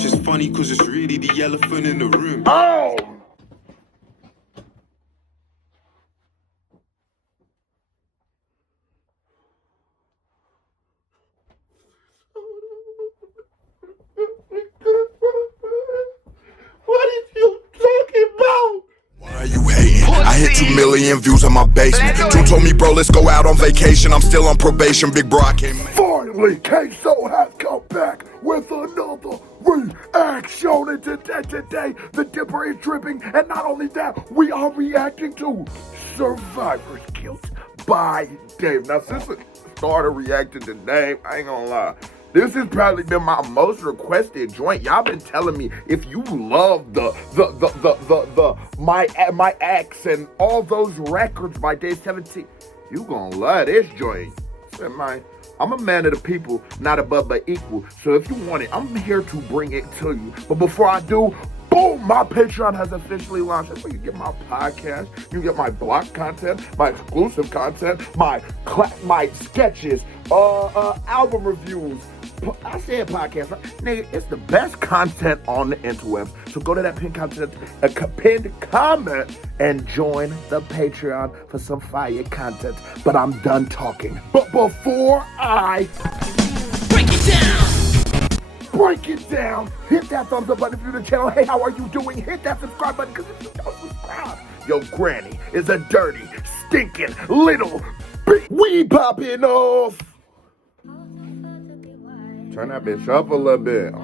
Which is funny because it's really the elephant in the room. Oh! What is you talking about? Why are you hating? I hit 2 million views on my basement. Two told me, bro, let's go out on vacation. I'm still on probation, big bro, I can't make. Finally, Queso has come back with another reaction. And today, the Dipper is dripping. And not only that, we are reacting to Survivor's Guilt by Dave. Now, since I started reacting to Dave, I ain't gonna lie. This has probably been my most requested joint. Y'all been telling me if you love my ex and all those records by Dave 17, you gonna love this joint. I'm a man of the people, not above but equal. So if you want it, I'm here to bring it to you. But before I do, boom, my Patreon has officially launched. That's where you get my podcast, you get my block content, my exclusive content, my sketches, album reviews. I said podcast, right? Nigga, it's the best content on the interwebs. So go to that pinned comment and join the Patreon for some fire content. But I'm done talking. But before I break it down, hit that thumbs up button if you're new to the channel. Hey, how are you doing? Hit that subscribe button, because if you don't subscribe, your granny is a dirty, stinking little bitch. We popping off. Turn that bitch up a little bit.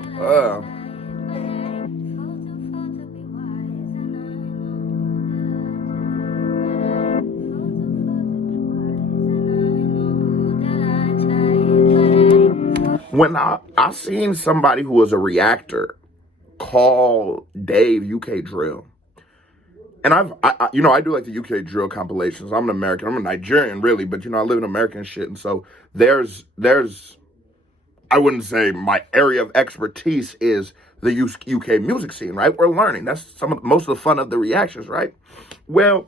When I seen somebody who was a reactor call Dave UK Drill, and I do like the UK Drill compilations. I'm an American. I'm a Nigerian, really, but I live in American shit, and so there's I wouldn't say my area of expertise is the UK music scene, right? We're learning. That's most of the fun of the reactions, right? Well,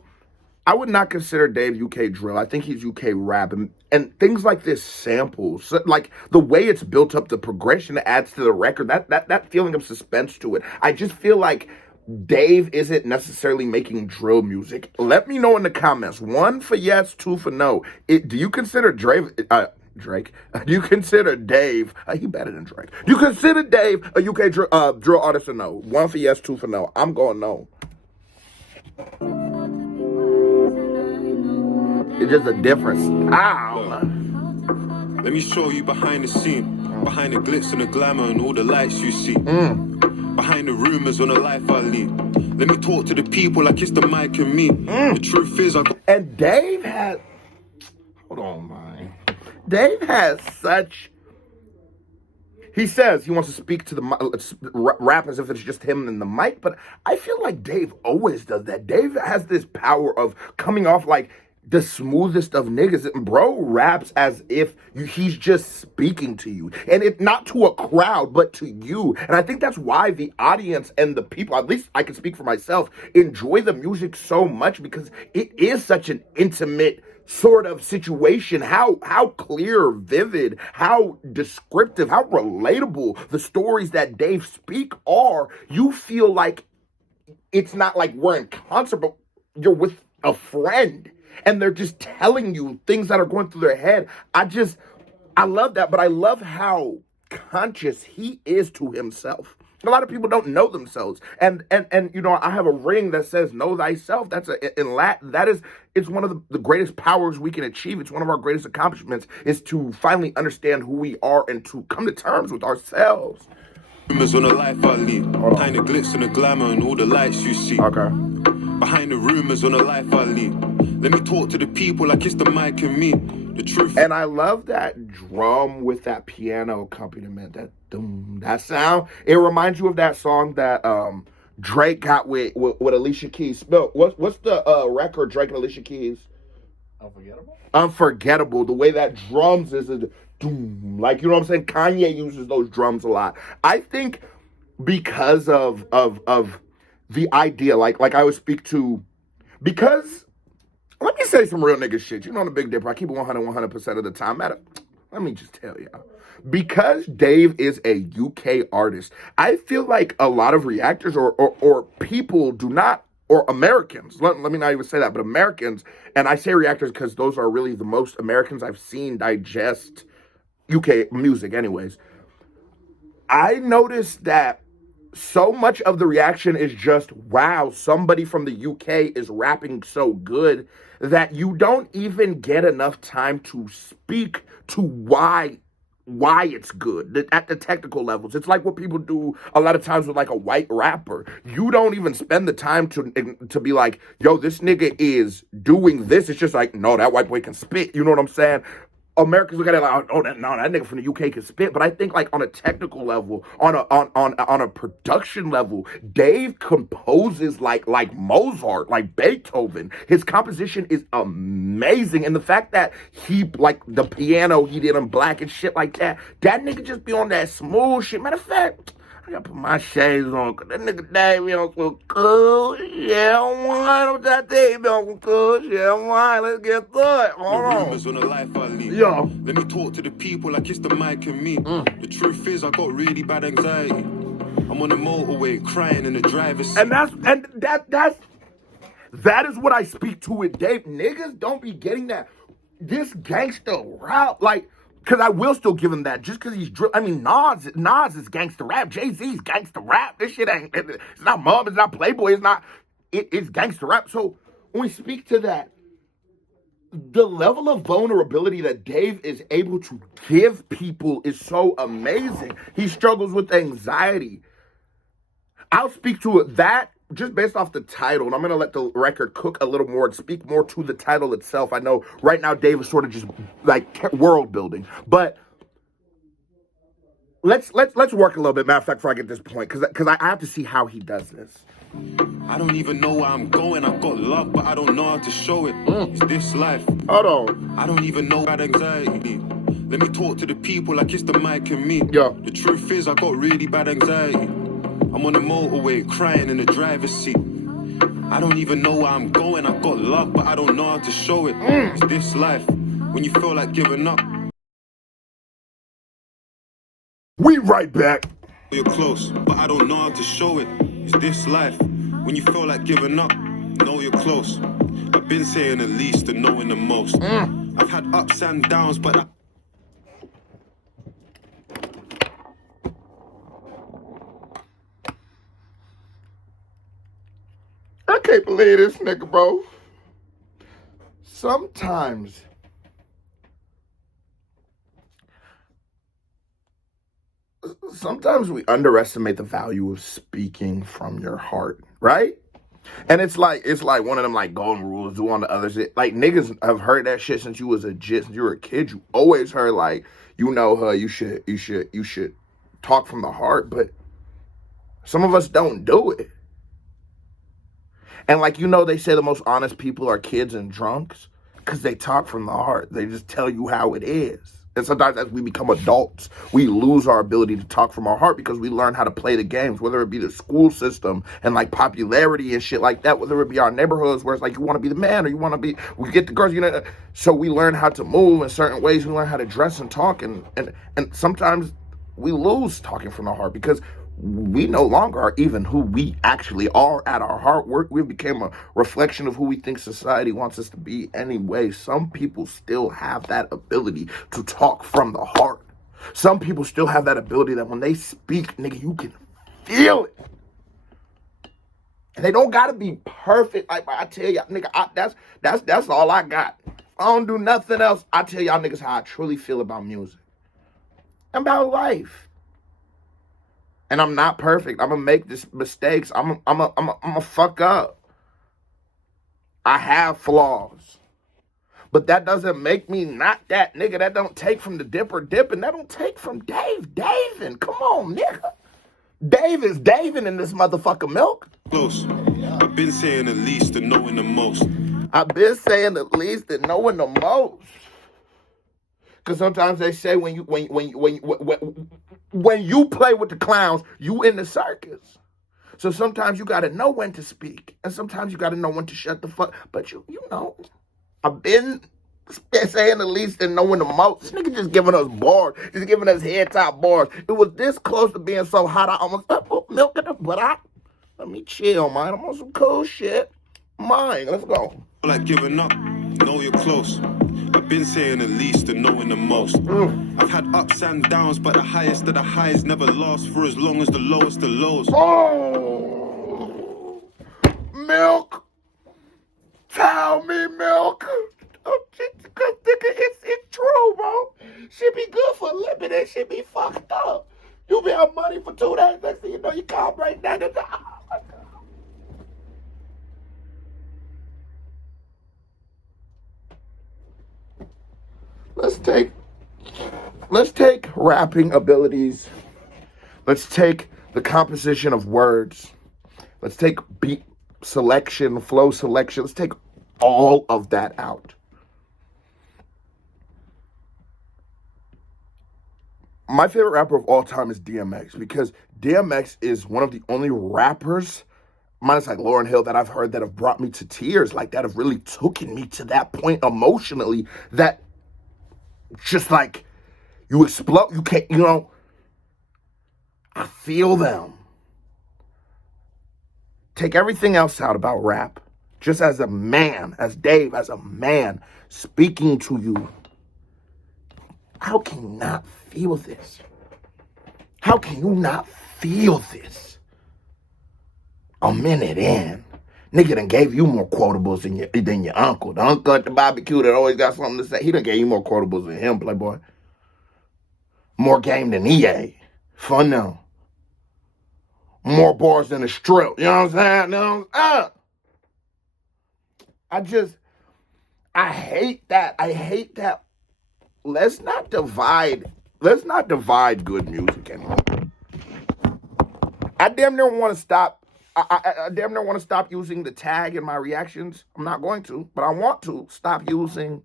I would not consider Dave UK Drill. I think he's UK rap, and things like this samples, like the way it's built up, the progression adds to the record, that feeling of suspense to it. I just feel like Dave isn't necessarily making drill music. Let me know in the comments. 1 for yes, 2 for no. Do you consider Drake? Do you consider Dave? He better than Drake. Do you consider Dave a UK drill artist or no? 1 for yes, 2 for no. I'm going no. It's just a difference. Ow. Let me show you behind the scene, behind the glitz and the glamour and all the lights you see. Behind the rumors on the life I lead. Let me talk to the people like it's the mic and me. The truth is, and Dave has. Hold on, man. Dave has such. He says he wants to speak to the rap as if it's just him and the mic, but I feel like Dave always does that. Dave has this power of coming off like the smoothest of niggas. Bro raps as if he's just speaking to you, and it not to a crowd but to you. And I think that's why the audience and the people, at least I can speak for myself, enjoy the music so much, because it is such an intimate sort of situation. How clear, vivid, how descriptive, how relatable the stories that Dave speak are. You feel like it's not like we're in concert, but you're with a friend, and they're just telling you things that are going through their head. I love that, but I love how conscious he is to himself. A lot of people don't know themselves, and I have a ring that says "Know thyself." That's in Latin. It's one of the greatest powers we can achieve. It's one of our greatest accomplishments, is to finally understand who we are and to come to terms with ourselves. rumors on the life I lead. Behind the glitz and the glamour and all the lights you see. Okay. Behind the rumors on the life I lead. Let me talk to the people like it's the mic and me. The truth. And I love that drum with that piano accompaniment. That sound. It reminds you of that song that Drake got with Alicia Keys. What's the record Drake and Alicia Keys? Unforgettable. The way that drums is doom. Like, you know what I'm saying? Kanye uses those drums a lot. I think because of the idea, like I would speak to, because let me say some real nigga shit. You know, the Big Dipper, I keep it 100% of the time. let me just tell y'all. Because Dave is a UK artist, I feel like a lot of reactors or people do not, or Americans, let me not even say that, but Americans, and I say reactors because those are really the most Americans I've seen digest UK music anyways. I noticed that so much of the reaction is just, wow, somebody from the UK is rapping so good, that you don't even get enough time to speak to why it's good at the technical levels. It's like what people do a lot of times with like a white rapper. You don't even spend the time to be like, yo, this nigga is doing this. It's just like, no, that white boy can spit. You know what I'm saying? Americans look at it like, oh, that nigga from the UK can spit. But I think like on a technical level, on a production level, Dave composes like Mozart, like Beethoven. His composition is amazing, and the fact that he like the piano he did in black and shit like that, that nigga just be on that smooth shit. Matter of fact, I gotta put my shades on, cause that nigga Dave be on so cool. Yeah, why don't that Dave be on cool? Yeah, why? Let's get through it. Hold on. Rumors on the life I lead. Yo. Let me talk to the people like it's the mic and me. The truth is, I got really bad anxiety. I'm on the motorway crying in the driver's seat. And that is what I speak to with Dave. Niggas don't be getting that. This gangster rap, like, because I will still give him that just because he's I mean, Nas is gangster rap. Jay-Z's gangster rap. This shit ain't, it's not Mom, it's not Playboy, it's gangster rap. So when we speak to that, the level of vulnerability that Dave is able to give people is so amazing. He struggles with anxiety. I'll speak to it that just based off the title, and I'm going to let the record cook a little more and speak more to the title itself. I know right now Dave is sort of just like world building, but let's work a little bit. Matter of fact, before I get this point, because I have to see how he does this. I don't even know where I'm going. I've got love, but I don't know how to show it. It's this life. Hold on. I don't even know bad anxiety. Let me talk to the people like it's the mic and me. Yo. The truth is, I got really bad anxiety. I'm on the motorway crying in the driver's seat. I don't even know where I'm going. I've got love, but I don't know how to show it. It's this life. When you feel like giving up, We right back. you're close, but I don't know how to show it. It's this life. When you feel like giving up, know you're close. I've been saying the least and knowing the most. I've had ups and downs, but I can't believe this nigga, bro. Sometimes we underestimate the value of speaking from your heart, right? And it's like one of them like golden rules, do on the other shit. Like niggas have heard that shit since you was since you were a kid. You always heard like, you know her, you should talk from the heart, but some of us don't do it. And like, you know, they say the most honest people are kids and drunks because they talk from the heart. They just tell you how it is. And sometimes as we become adults, we lose our ability to talk from our heart because we learn how to play the games, whether it be the school system and like popularity and shit like that, whether it be our neighborhoods where it's like you want to be the man or we get the girls, you know. So we learn how to move in certain ways. We learn how to dress and talk. And sometimes we lose talking from the heart because we no longer are even who we actually are at our heart. We became a reflection of who we think society wants us to be anyway. Some people still have that ability to talk from the heart. Some people still have that ability that when they speak, nigga, you can feel it. And they don't gotta be perfect. Like I tell y'all, nigga, that's all I got. I don't do nothing else. I tell y'all niggas how I truly feel about music. About life. And I'm not perfect. I'm gonna make mistakes. I'm a fuck up. I have flaws. But that doesn't make me not that nigga. That don't take from the dipper dipping. That don't take from Dave Davin. Come on, nigga. Dave is Davin in this motherfucker milk. close. I've been saying the least and knowing the most. I've been saying the least and knowing the most. Because sometimes they say when you play with the clowns, you in the circus. So sometimes you gotta know when to speak, and sometimes you gotta know when to shut the fuck. But you know, I've been saying the least and knowing the most. This nigga just giving us bars. Just giving us head top bars. It was this close to being so hot, I almost put milk in it, but let me chill, man. I'm on some cool shit. Mine, let's go. Like giving up, know you're close. I've been saying the least and knowing the most. I've had ups and downs, but the highest of the highs never last for as long as the lowest of lows. Oh, milk. Tell me, milk. Oh, it's true, bro. Shit be good for a little bit, that shit be fucked up. You be out money for 2 days, next thing you know, you can't break down. Oh my God. Let's take rapping abilities. Let's take the composition of words. Let's take beat selection, flow selection. Let's take all of that out. My favorite rapper of all time is DMX because DMX is one of the only rappers, minus like Lauryn Hill, that I've heard that have brought me to tears, like that have really taken me to that point emotionally that just like you explode, you can't, I feel them. Take everything else out about rap, just as a man, as Dave, as a man speaking to you. How can you not feel this? How can you not feel this? A minute in, nigga done gave you more quotables than your uncle. The uncle at the barbecue that always got something to say, he done gave you more quotables than him, Playboy. More game than EA. Fun now. More bars than a strip. You know what I'm saying? I hate that. Let's not divide good music anymore. I damn near want to stop. I damn near want to stop using the tag in my reactions. I'm not going to, but I want to stop using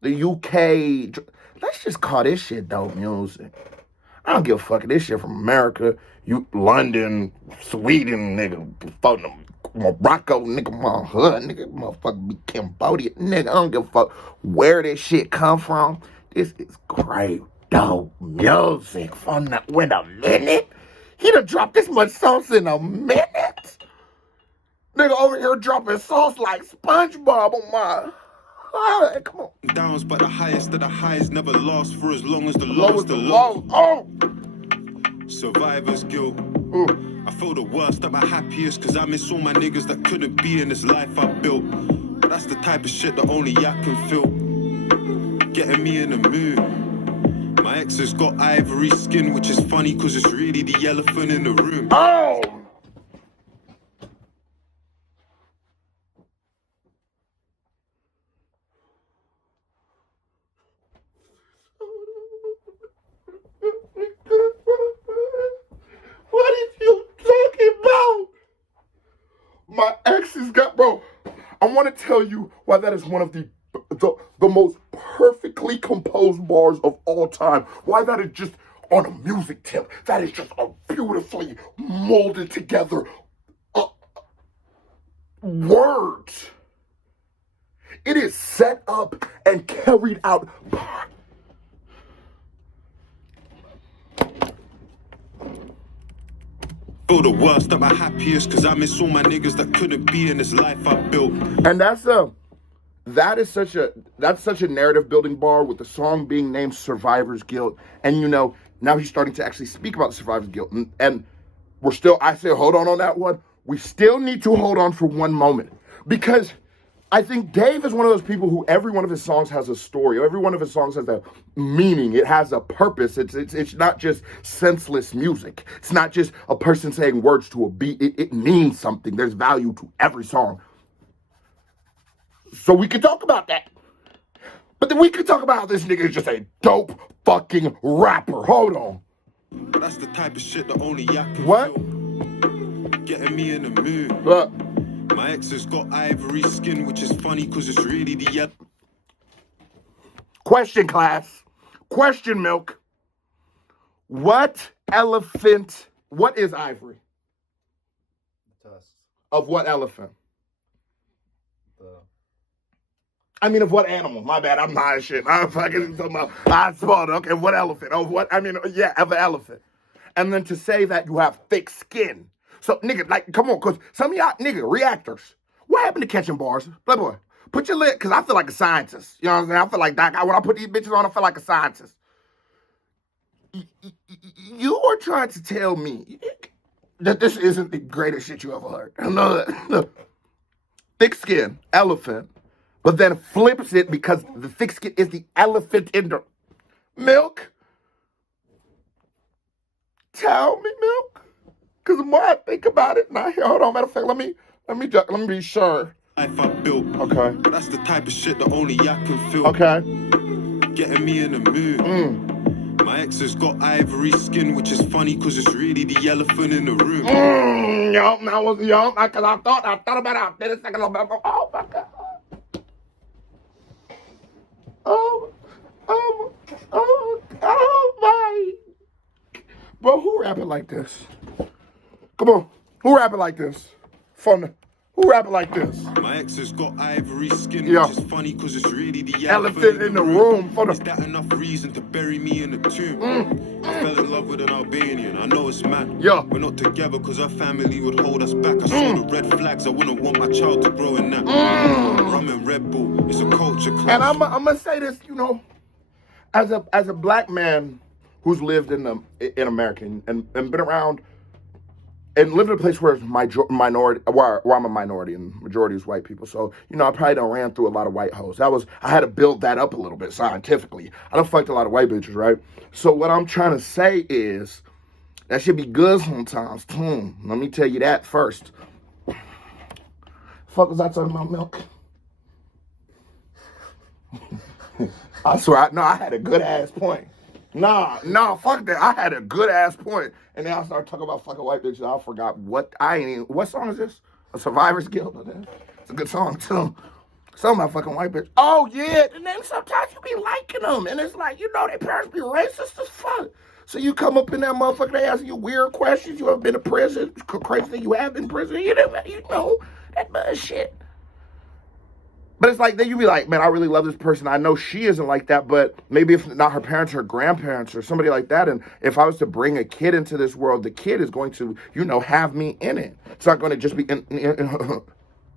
the UK. Let's just call this shit dope music. I don't give a fuck if this shit from America, London, Sweden, nigga, Morocco, nigga, my hood, nigga, motherfucker be Cambodia, nigga. I don't give a fuck where this shit come from. This is great, dope music. Wait a minute. He done dropped this much sauce in a minute. Nigga over here dropping sauce like SpongeBob on my. Come on. Downs, but the highest of the highs never last for as long as the lowest of lows. Oh. Survivor's guilt. I feel the worst at my happiest cause I miss all my niggas that couldn't be in this life I built. But that's the type of shit that only Yak can feel. Getting me in the mood. My ex has got ivory skin, which is funny cause it's really the elephant in the room. Oh! What are you talking about? My ex has got, bro, I want to tell you why that is one of the most perfectly composed bars of all time. Why that is just on a music tip. That is just a beautifully molded together words. It is set up and carried out. Feel the worst at my happiest cause I miss all my niggas that couldn't be in this life I built. And that's such a narrative building bar with the song being named Survivor's Guilt. And now he's starting to actually speak about the survivor's guilt. And I say hold on that one. We still need to hold on for one moment. Because I think Dave is one of those people who every one of his songs has a story. Every one of his songs has a meaning. It has a purpose. It's not just senseless music. It's not just a person saying words to a beat. It means something. There's value to every song. So we could talk about that. But then we could talk about how this nigga is just a dope fucking rapper. Hold on. But that's the type of shit that only Yak can What? feel. Getting me in the mood. Look. My ex has got ivory skin, which is funny because it's really the Question, class. Question, milk. What is ivory? Tusk. Of what elephant? I mean, of what animal? My bad, I'm high as shit. I'm fucking talking about, I spotted, okay, what elephant? Oh, what, I mean, yeah, of an elephant. And then to say that you have thick skin. So, nigga, like, come on, because some of y'all, nigga, reactors. What happened to catching bars? Playboy, put your lid, because I feel like a scientist. You know what I'm saying? I feel like that. When I put these bitches on, I feel like a scientist. You are trying to tell me that this isn't the greatest shit you ever heard. I know that. Thick skin, elephant, but then flips it because the thick skin is the elephant in the milk. Tell me, milk. Because the more I think about it, now hold on, matter of fact, let me be sure. Life I built. Okay. But that's the type of shit that only I can feel. Okay. Getting me in the mood. My ex has got ivory skin, which is funny because it's really the elephant in the room. Because I thought about it. Oh my God. Oh my. Bro, who rapping like this? Come on. Who rapping like this? Who rapping like this? My ex has got ivory skin, Yeah. which is funny because it's really the Elephant in the room. Is that enough reason to bury me in a tomb? I fell in love with an Albanian. I know it's mad. Yeah. We're not together because our family would hold us back. I saw the red flags. I wouldn't want my child to grow in that. Rum and Red Bull. It's a culture clash. And I'm gonna say this, you know, as a black man who's lived in America and been around and lived in a place where it's minority, where I'm a minority and majority is white people. So, you know, I probably done ran through a lot of white hoes. I had to build that up a little bit scientifically. I done fucked a lot of white bitches, right? So what I'm trying to say is that should be good sometimes too. Let me tell you that first. Fuck was I talking about, milk? I swear, I had a good ass point. Nah, fuck that. I had a good ass point. And then I started talking about fucking white bitches. I forgot what song is this? A Survivor's Guild? It's a good song too. Something about fucking white bitch. Oh yeah, and then sometimes you be liking them. And it's like, you know, their parents be racist as fuck. So you come up in that motherfucker, they ask you weird questions. You ever been to prison? Crazy thing, you have been in prison. You know, that bullshit. But it's like, then you be like, man, I really love this person. I know she isn't like that, but maybe if not her parents, her grandparents or somebody like that. And if I was to bring a kid into this world, the kid is going to, you know, have me in it. It's not going to just be,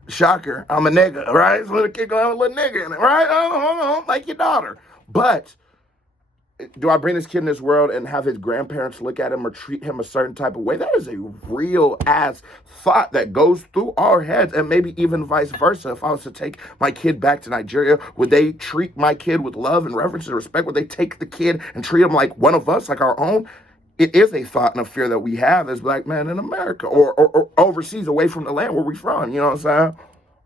shocker, I'm a nigga, right? So the kid going to have a little nigga in it, right? Like your daughter. But do I bring this kid in this world and have his grandparents look at him or treat him a certain type of way? That is a real ass thought that goes through our heads, and maybe even vice versa. If I was to take my kid back to Nigeria, would they treat my kid with love and reverence and respect? Would they take the kid and treat him like one of us, like our own? It is a thought and a fear that we have as black men in America or overseas, away from the land where we from, you know what I'm saying?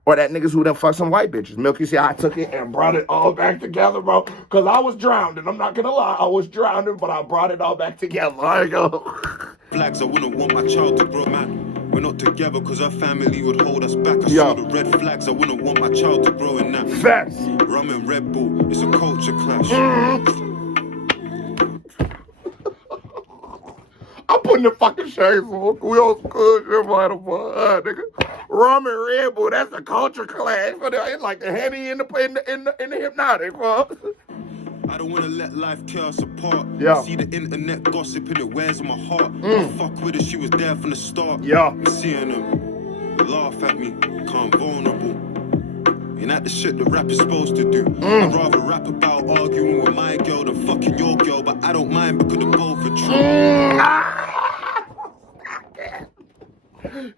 Or that niggas who done fuck some white bitches. Milky, see, I took it and brought it all back together, bro. Because I was drowning. I'm not going to lie. I was drowning, but I brought it all back together. There you go. Flags, I wouldn't want my child to grow mad. We're not together because our family would hold us back. I saw the red flags. I wouldn't want my child to grow in that. Facts. Rum and Red Bull. It's a culture clash. I'm putting the fucking shades on. We all good. Nigga. Rum and Red Bull, that's a culture clash. It's like the Henny in the hypnotic, bro. I don't want to let life tear us apart. Yeah. See the internet gossip and it wears my heart. I fuck with her, she was there from the start. Yeah. I'm seeing them laugh at me, come vulnerable. Ain't that the shit that rap is supposed to do? I'd rather rap about arguing with my girl than fucking your girl, but I don't mind because they're both are true.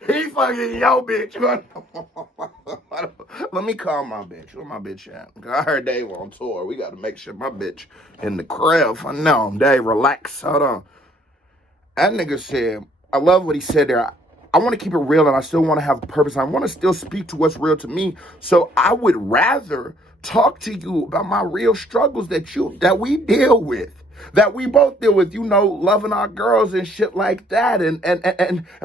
He fucking yo bitch. Let me call my bitch. Where my bitch at? I heard Dave on tour. We got to make sure my bitch in the crib. I know. Dave, relax. Hold on. That nigga said, I love what he said there. I want to keep it real and I still want to have purpose. I want to still speak to what's real to me. So I would rather talk to you about my real struggles that we deal with. That we both deal with, you know, loving our girls and shit like that, and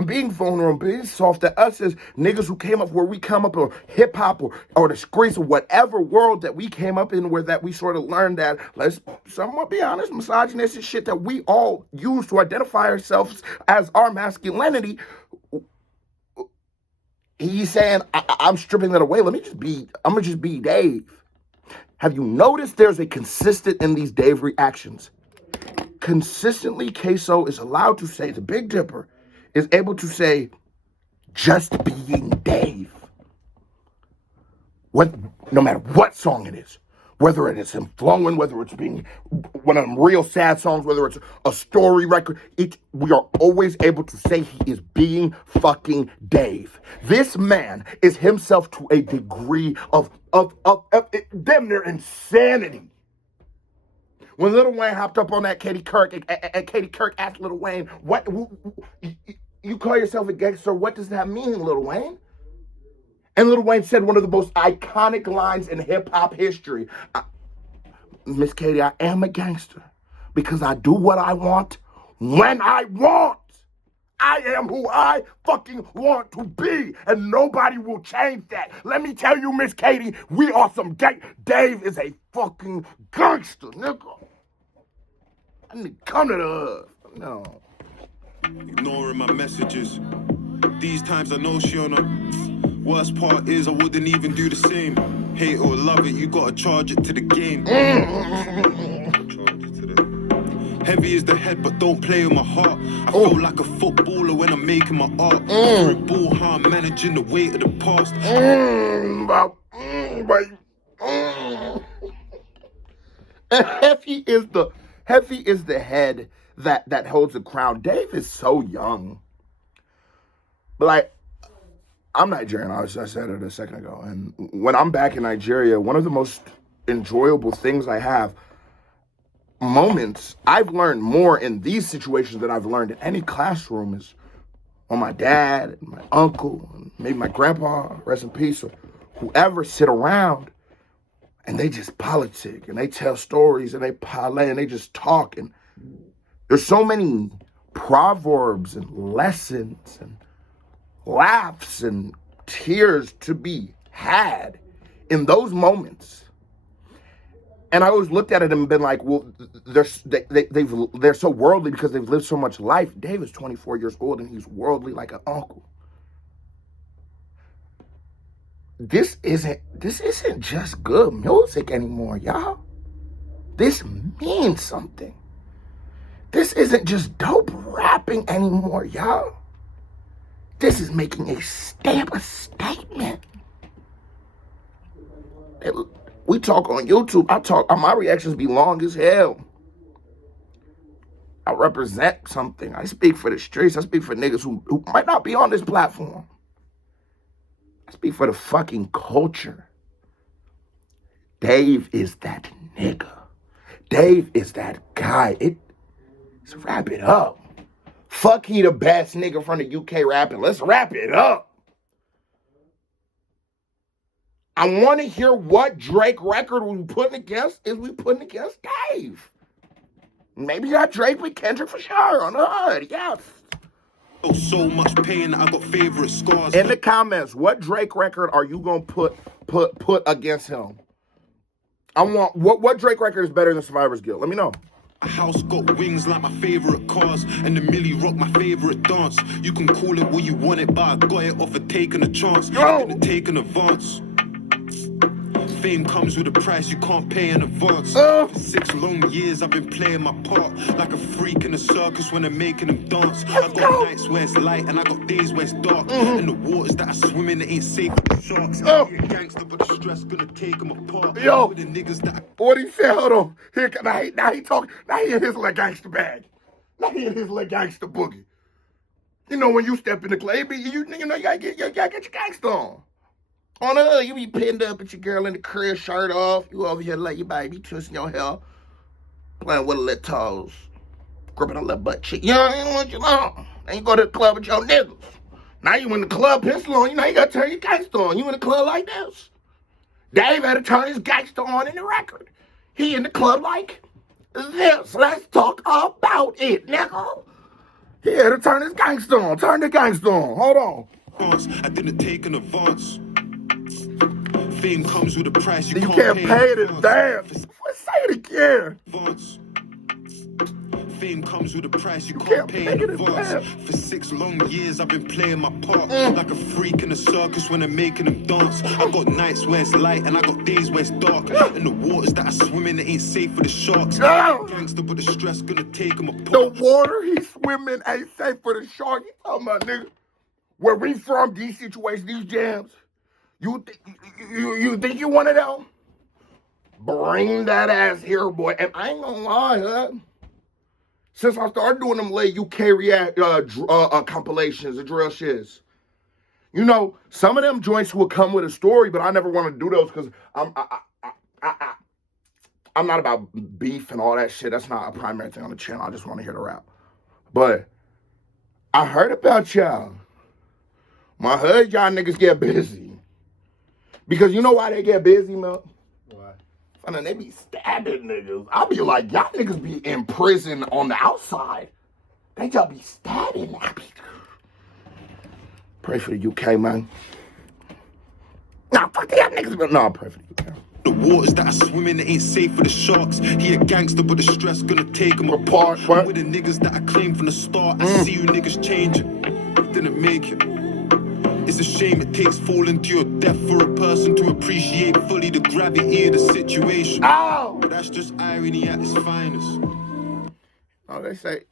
being vulnerable, being soft. To us as niggas who came up where we come up, or hip hop or the streets or whatever world that we came up in, where that we sort of learned that, let's somewhat be honest, misogynistic shit that we all use to identify ourselves as our masculinity. He's saying, I'm stripping that away. I'm gonna just be Dave. Have you noticed there's a consistent in these Dave reactions? Consistently, Queso is allowed to say, the Big Dipper is able to say, just being Dave. No matter what song it is, whether it is him flowing, whether it's being one of them real sad songs, whether it's a story record, we are always able to say he is being fucking Dave. This man is himself to a degree of damn near insanity. When Lil Wayne hopped up on that Katie Kirk, and Katie Kirk asked Lil Wayne, "What you call yourself a gangster? What does that mean, Lil Wayne?" And Lil Wayne said one of the most iconic lines in hip-hop history. Miss Katie, I am a gangster because I do what I want when I want. I am who I fucking want to be, and nobody will change that. Let me tell you, Miss Katie, we are some Dave is a fucking gangster, nigga. I need to come to the hood. No. Ignoring my messages. These times I know she on her. Worst part is I wouldn't even do the same. Hate or love it, you gotta charge it to the game. Heavy is the head, but don't play with my heart. I feel like a footballer when I'm making my art. Ball, how I'm managing the weight of the past. Heavy is the head that holds the crown. Dave is so young. But like, I'm Nigerian, I said it a second ago. And when I'm back in Nigeria, one of the most enjoyable things I have, moments, I've learned more in these situations than I've learned in any classroom, is when my dad and my uncle, and maybe my grandpa, rest in peace, or whoever sit around and they just politic and they tell stories and they parlay and they just talk. And there's so many proverbs and lessons and laughs and tears to be had in those moments. And I always looked at it and been like, well, they're so worldly because they've lived so much life. Dave is 24 years old and he's worldly like an uncle. This isn't just good music anymore, y'all. This means something. This isn't just dope rapping anymore, y'all. This is making a statement. We talk on YouTube. My reactions be long as hell. I represent something. I speak for the streets. I speak for niggas who might not be on this platform. I speak for the fucking culture. Dave is that nigga. Dave is that guy. Let's wrap it up. Fuck, he the best nigga from the UK rapping. Let's wrap it up. I want to hear what Drake record we putting against Dave. Maybe not Drake, but Kendrick for sure on the hood. Yes. So much pain, I got favorite scars. In the comments, what Drake record are you gonna put against him? I want what Drake record is better than Survivor's Guilt? Let me know. A house got wings like my favorite cars, and the Millie Rock my favorite dance. You can call it what you want it, but I got it off of taking a chance. I didn't take an advance. Fame comes with a price you can't pay in advance. For 6 long years I've been playing my part like a freak in a circus when I'm making them dance. I got nights where it's light and I got days where it's dark. And the waters that I swim in, they ain't safe for the sharks. I be a gangster, but the stress gonna take them apart. Yo, with the niggas that what he said, hold on. Now he talking, now he in his little gangster bag. Now he in his little gangster boogie. You know when you step in the club, you gotta get your gangster on. On the hood, you be pinned up with your girl in the crib, shirt off. You over here like your baby twisting your hair, playing with her little toes, gripping her little butt cheek. You know what you know? Then you go to the club with your niggas. Now you in the club pistol on, you gotta turn your gangster on. You in the club like this. Dave had to turn his gangster on in the record. He in the club like this. Let's talk about it, nigga. He had to turn his gangster on. Turn the gangster on. Hold on. I didn't take an advance. Fame comes with a price you can't pay it in dance. Say it again. fame comes with a price you can't can't pay pay in it in advance. advance. For 6 long years I've been playing my part like a freak in a circus when I'm making them dance. I got nights where it's light and I got days where it's dark. And the waters that I swim in, it ain't safe for the sharks. Gangster, but the stress gonna take them apart. The water he's swimming ain't safe for the shark. You talking about, nigga? Where we from, these situations, these jams, you think you one of them? Bring that ass here, boy. And I ain't gonna lie, huh? Since I started doing them late UK react compilations and drill shits, you know, some of them joints will come with a story, but I never want to do those because I'm not about beef and all that shit. That's not a primary thing on the channel. I just want to hear the rap. But I heard about y'all. I heard y'all niggas get busy. Because you know why they get busy, man? Why? And then they be stabbing niggas. I'll be like, y'all niggas be in prison on the outside. They just be stabbing. Pray for the UK, man. Nah, fuck y'all niggas. But no, pray for the UK. The waters that I swim in, it ain't safe for the sharks. He a gangster, but the stress gonna take him apart. What? With the niggas that I claim from the start, I see you niggas changing. Didn't make it. It's a shame it takes falling to your death for a person to appreciate fully the gravity of the situation. Ow! But that's just irony at its finest. Oh, they say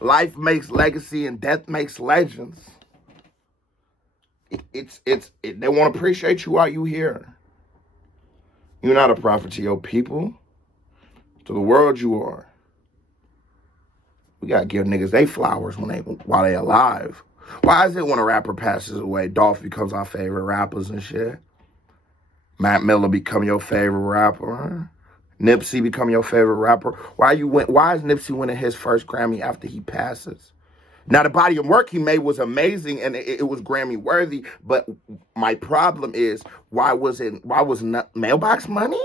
life makes legacy and death makes legends. They want to appreciate you while you here. You're not a prophet to your people. To the world you are. We gotta give niggas they flowers while they alive. Why is it when a rapper passes away, Dolph becomes our favorite rappers and shit? Matt Miller become your favorite rapper, huh? Nipsey become your favorite rapper. Why is Nipsey winning his first Grammy after he passes? Now the body of work he made was amazing and it was Grammy worthy, but my problem is why was not Mailbox Money?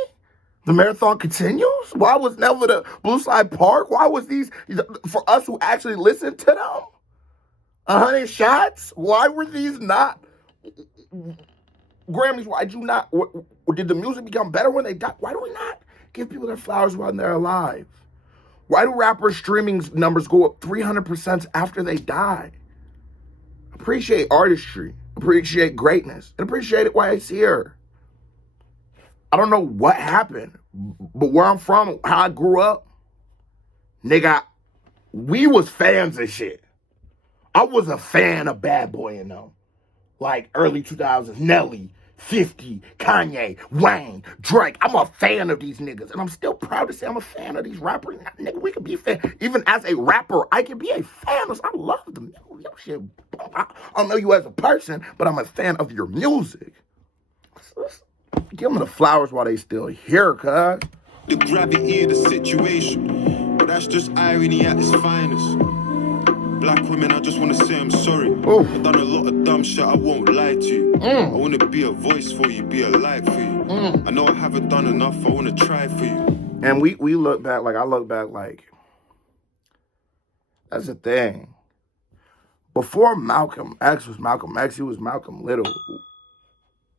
The marathon continues? Why was never the Blue Slide Park? Why was these, for us who actually listened to them? 100 shots? Why were these not Grammys? Why'd you not, did the music become better when they died? Why do we not give people their flowers while they're alive? Why do rappers' streaming numbers go up 300% after they die? Appreciate artistry, appreciate greatness, and appreciate it while it's here. I don't know what happened, but where I'm from, how I grew up, nigga, we was fans of shit. I was a fan of Bad Boy and them. Like early 2000s, Nelly, 50, Kanye, Wayne, Drake. I'm a fan of these niggas. And I'm still proud to say I'm a fan of these rappers. Nigga, we can be a fan. Even as a rapper, I can be a fan of. I love them. Yo, shit. I don't know you as a person, but I'm a fan of your music. Give them the flowers while they still here, cuz. The gravity of the situation, but that's just irony at its finest. Black women, I just want to say I'm sorry. Oof. I've done a lot of dumb shit, I won't lie to you. I want to be a voice for you, be a light for you. I know I haven't done enough, I want to try for you. And we look back, like I look back, like, that's the thing. Before Malcolm X was Malcolm X, he was Malcolm Little.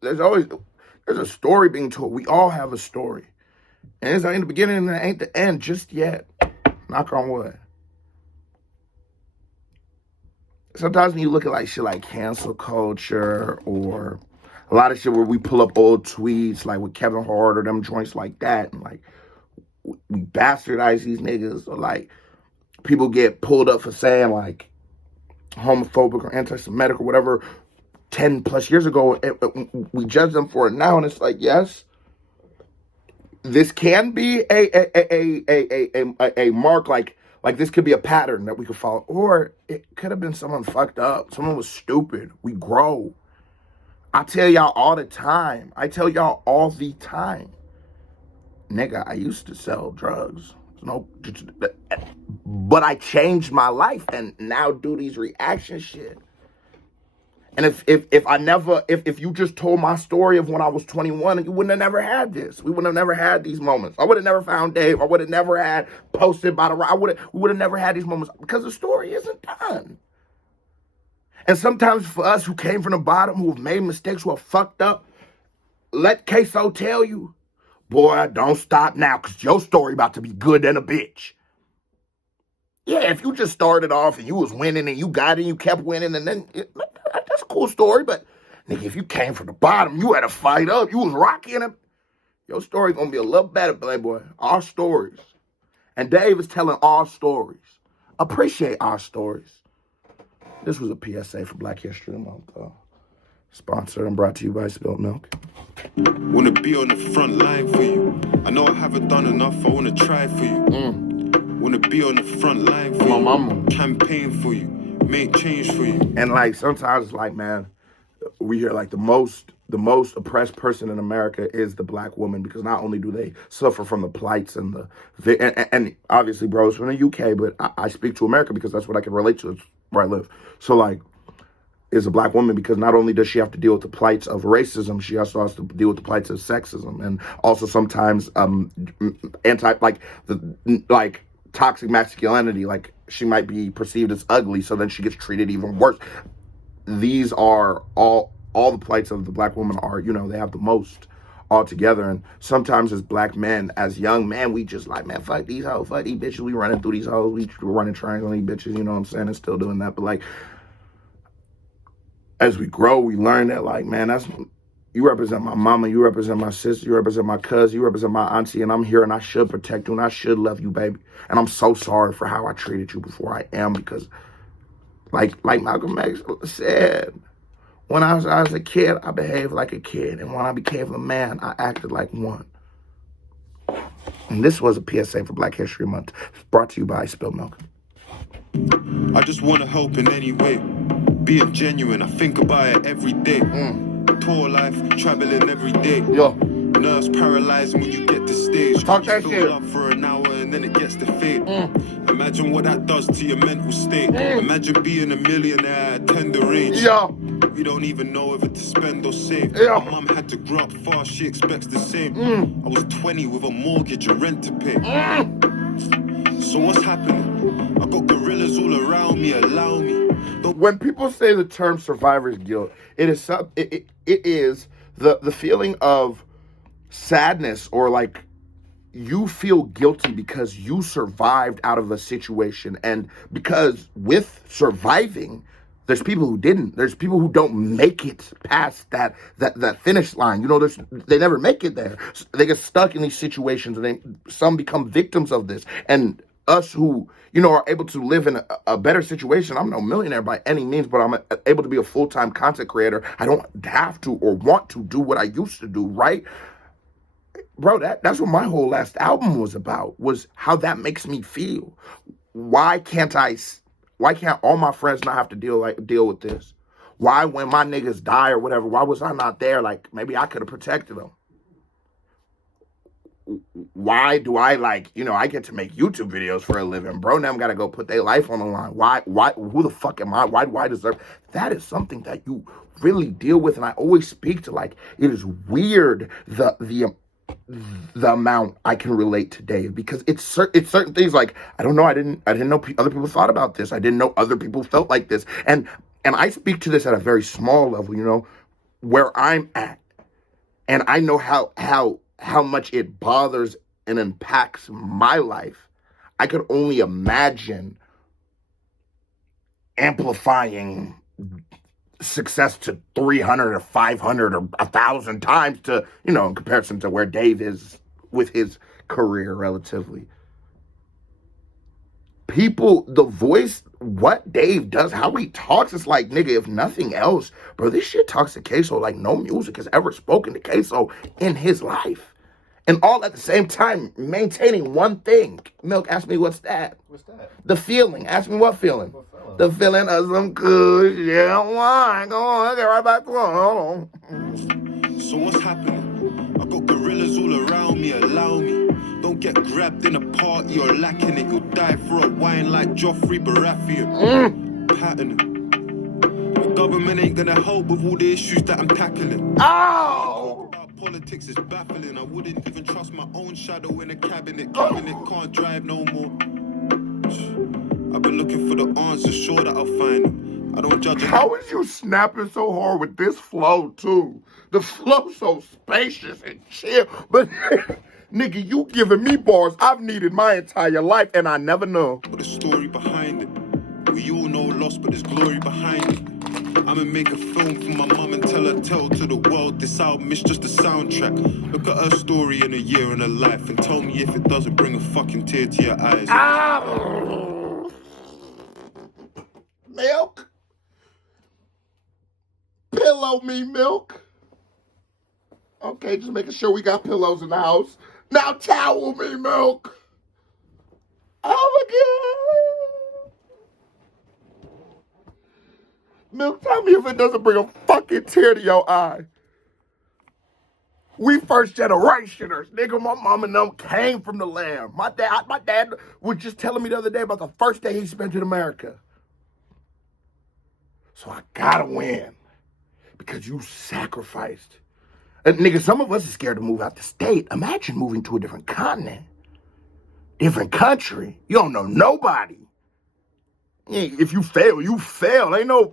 There's a story being told. We all have a story. And it's ain't the beginning and it ain't the end just yet. Knock on wood. Sometimes when you look at like shit like cancel culture or a lot of shit where we pull up old tweets like with Kevin Hart or them joints like that and like we bastardize these niggas or like people get pulled up for saying like homophobic or anti-Semitic or whatever 10 plus years ago, we judge them for it now, and it's like, yes, this can be a mark, like this could be a pattern that we could follow, or it could have been someone fucked up, someone was stupid. We grow. I tell y'all all the time. Nigga, I used to sell drugs. But I changed my life and now do these reaction shit. And if you just told my story of when I was 21, you wouldn't have never had this. We would have never had these moments. I would have never found Dave. I would have never had posted by the we would have never had these moments because the story isn't done. And sometimes for us who came from the bottom, who have made mistakes, who have fucked up, let Queso tell you, boy, don't stop now, because your story about to be good than a bitch. Yeah, if you just started off and you was winning and you got it and you kept winning, and then that's a cool story. But nigga, if you came from the bottom, you had to fight up. You was rocking it. Your story gonna be a little better, Playboy. Our stories. And Dave is telling our stories. Appreciate our stories. This was a PSA for Black History Month. Sponsored and brought to you by Spilt Milk. Wanna be on the front line for you. I know I haven't done enough, I wanna try for you. Wanna be on the front line for you. Mama. Campaign for you. Make change for you. And like sometimes it's like, man, we hear like the most oppressed person in America is the black woman, because not only do they suffer from the plights and and obviously bros from the UK, but I speak to America because that's what I can relate to. It's where I live. So like, is a black woman, because not only does she have to deal with the plights of racism, she also has to deal with the plights of sexism, and also sometimes toxic masculinity. Like, she might be perceived as ugly, so then she gets treated even worse. These are all the plights of the black woman are, they have the most all together. And sometimes as black men, as young men, we just like, man, fuck these hoes, fuck these bitches. We running through these hoes, we running triangles on these bitches, you know what I'm saying, and still doing that. But like, as we grow, we learn that, like, man, you represent my mama, you represent my sister, you represent my cousin, you represent my auntie, and I'm here and I should protect you and I should love you, baby. And I'm so sorry for how I treated you before I am, because like Malcolm X said, when I was a kid, I behaved like a kid. And when I became a man, I acted like one. And this was a PSA for Black History Month, brought to you by Spilt Milk. I just want to help in any way. Being genuine, I think about it every day. Tour life, traveling every day. Yo. Nerves paralyzing when you get to stage. Talk that you shit. feel love for an hour and then it gets to fade. Imagine what that does to your mental state. Imagine being a millionaire at tender age. Yo. You don't even know whether to spend or save. Yo. My mum had to grow up fast, she expects the same. I was 20 with a mortgage and rent to pay. So what's happening? I got gorillas all around me, allow me. When people say the term survivor's guilt, it is the feeling of sadness, or like you feel guilty because you survived out of a situation. And because with surviving, there's people who didn't. There's people who don't make it past that finish line. They never make it there. They get stuck in these situations, and some become victims of this. And us who, are able to live in a better situation. I'm no millionaire by any means, but I'm able to be a full-time content creator. I don't have to or want to do what I used to do, right? Bro, that's what my whole last album was about, was how that makes me feel. Why can't all my friends not have to deal with this? Why, when my niggas die or whatever, why was I not there? Like, maybe I could have protected them. Why do I I get to make YouTube videos for a living, bro? Now I'm gotta go put their life on the line. Why, who the fuck am I? Why do I deserve? That is something that you really deal with. And I always speak to, like, it is weird, the amount I can relate to Dave, because it's certain things, like, I don't know, I didn't know other people thought about this. I didn't know other people felt like this. And I speak to this at a very small level, where I'm at. And I know how much it bothers and impacts my life. I could only imagine amplifying success to 300 or 500 or 1,000 times to, in comparison to where Dave is with his career relatively. People, the voice, what Dave does, how he talks, it's like, nigga, if nothing else, bro, this shit talks to Queso like no music has ever spoken to Queso in his life. And all at the same time, maintaining one thing. Milk, ask me, what's that? What's that? The feeling. Ask me what feeling? What feeling? The feeling of some good shit. Why? Go on, get right back to it. Hold on. So what's happening? I got gorillas all around me, allow me. Don't get grabbed in a party or lacking it. You'll die for a wine like Joffrey Baratheon. Patterning. The government ain't gonna help with all the issues that I'm tackling. Ow! Politics is baffling. I wouldn't even trust my own shadow in a cabinet. Cabinet can't drive no more. I've been looking for the answers, sure that I'll find them. I don't judge him. How is you snapping so hard with this flow, too? The flow so spacious and chill. But, nigga, you giving me bars I've needed my entire life, and I never know. But the story behind it. We all know loss, but there's glory behind it. I'ma make a film for my mum and tell her tale to the world. This album is just a soundtrack. Look at her story in a year in her life and tell me if it doesn't bring a fucking tear to your eyes. Milk? Pillow me, Milk. Okay, just making sure we got pillows in the house. Now towel me, Milk. Oh my God. Milk, tell me if it doesn't bring a fucking tear to your eye. We first generationers, nigga. My mom and them came from the land. My dad was just telling me the other day about the first day he spent in America. So I gotta win because you sacrificed. And nigga, some of us are scared to move out the state. Imagine moving to a different continent, different country. You don't know nobody. If you fail, you fail. Ain't no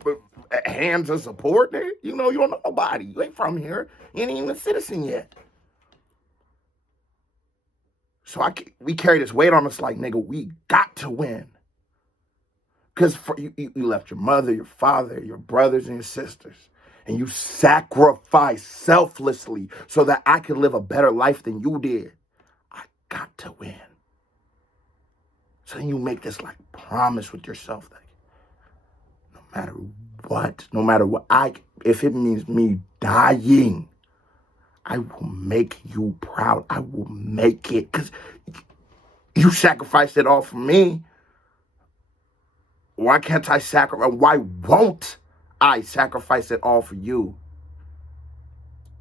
hands of support there. You know, you don't know nobody. You ain't from here. You ain't even a citizen yet. So we carry this weight on us like, nigga, we got to win. Because you left your mother, your father, your brothers, and your sisters. And you sacrificed selflessly so that I could live a better life than you did. I got to win. So then you make this like promise with yourself that no matter what, if it means me dying, I will make you proud. I will make it because you sacrificed it all for me. Why can't I sacrifice? Why won't I sacrifice it all for you?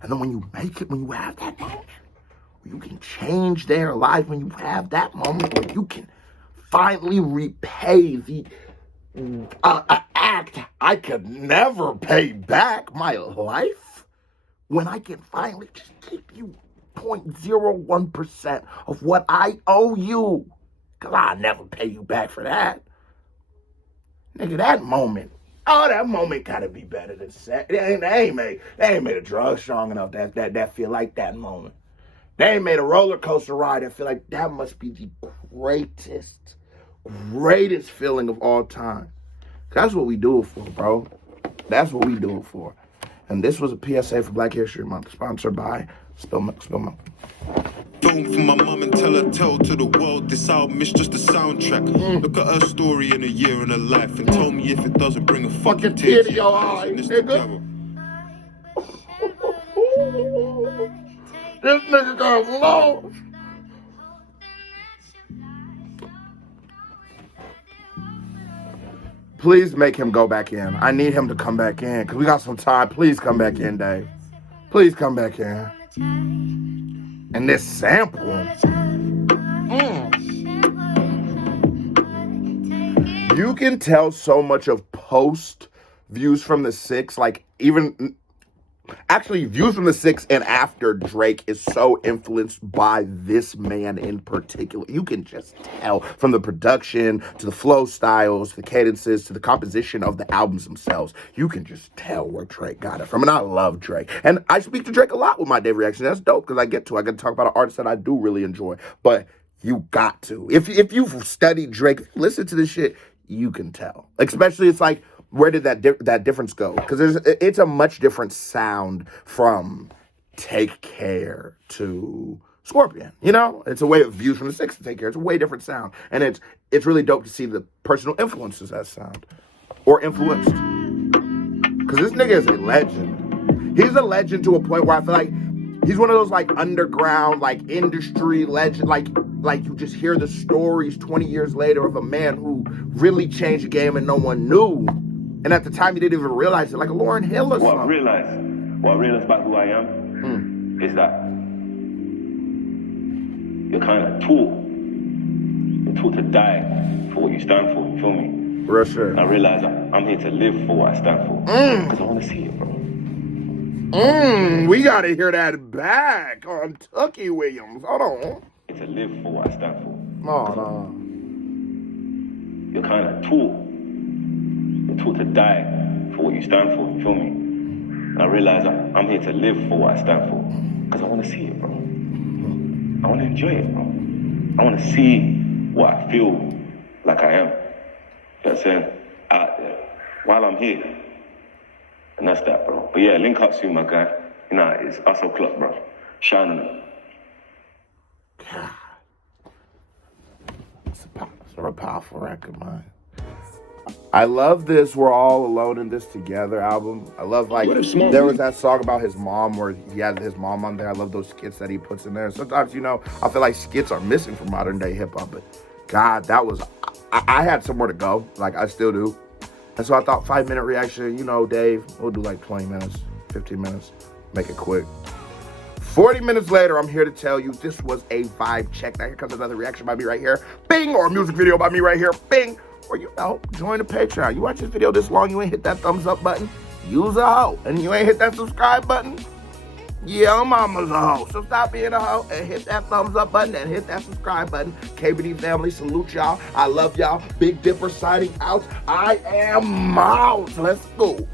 And then when you make it, when you have that moment, you can change their life, when you have that moment where you can finally repay the act I could never pay back, my life, when I can finally just give you 0.01% of what I owe you, because I'll never pay you back for that. Nigga, that moment gotta be better than sex. They ain't made a drug strong enough that feel like that moment. They ain't made a roller coaster ride that feel like that must be the greatest feeling of all time. That's what we do it for, bro. That's what we do it for. And this was a PSA for Black History Month, sponsored by Spill Milk. Film for my mum and tell her tale to the world. This album is just a soundtrack. Look at her story in a year in her life and tell me if it doesn't bring a fucking tear to your eyes, nigga. This nigga got low. Please make him go back in. I need him to come back in because we got some time. Please come back in, Dave. Please come back in. And this sample. You can tell so much of post Views from the Six, like even... Actually, Views from the Six and after Drake is so influenced by this man in particular. You can just tell from the production to the flow styles, to the cadences, to the composition of the albums themselves. You can just tell where Drake got it from. And I love Drake. And I speak to Drake a lot with my Dave reaction. That's dope because I get to talk about an artist that I do really enjoy. But you got to. If you've studied Drake, listen to this shit, you can tell. Especially it's like, where did that difference go? Because it's a much different sound from Take Care to Scorpion. You know, it's a way of Views from the Six to Take Care. It's a way different sound, and it's really dope to see the personal influences that sound or influenced. Because this nigga is a legend. He's a legend to a point where I feel like he's one of those like underground like industry legend like you just hear the stories 20 years later of a man who really changed the game and no one knew. And at the time, you didn't even realize it, like a Lauryn Hill or something. What I realized about who I am is that you're kind of taught. You're taught to die for what you stand for, you feel me? Real shit. And I realize I'm here to live for what I stand for. Because I want to see it, bro. We got to hear that back on Tucky Williams. Hold on. To live for what I stand for. Oh, no. You're kind of taught taught to die for what you stand for, you feel me? And I realize I'm here to live for what I stand for. Because I want to see it, bro. I want to enjoy it, bro. I want to see what I feel like I am. You know what I'm saying? Out there. While I'm here. And that's that, bro. But yeah, link up soon, my guy. You know, it's us o'clock, bro. Shine on it. It's a powerful record, man. I love this We're All Alone in This Together album. I love, like, there was that song about his mom where he had his mom on there. I love those skits that he puts in there. Sometimes, you know, I feel like skits are missing from modern day hip hop, but God, that was, I had somewhere to go. Like, I still do. And so I thought 5-minute reaction, you know, Dave, we'll do like 20 minutes, 15 minutes, make it quick. 40 minutes later, I'm here to tell you this was a vibe check. Now here comes another reaction by me right here. Bing! Or a music video by me right here. Bing! Or, you know, join the Patreon. You watch this video this long, you ain't hit that thumbs up button. Use a hoe. And you ain't hit that subscribe button. Yeah, mama's a hoe. So stop being a hoe and hit that thumbs up button and hit that subscribe button. KBD family, salute y'all. I love y'all. Big Dipper signing out. I am out. Let's go.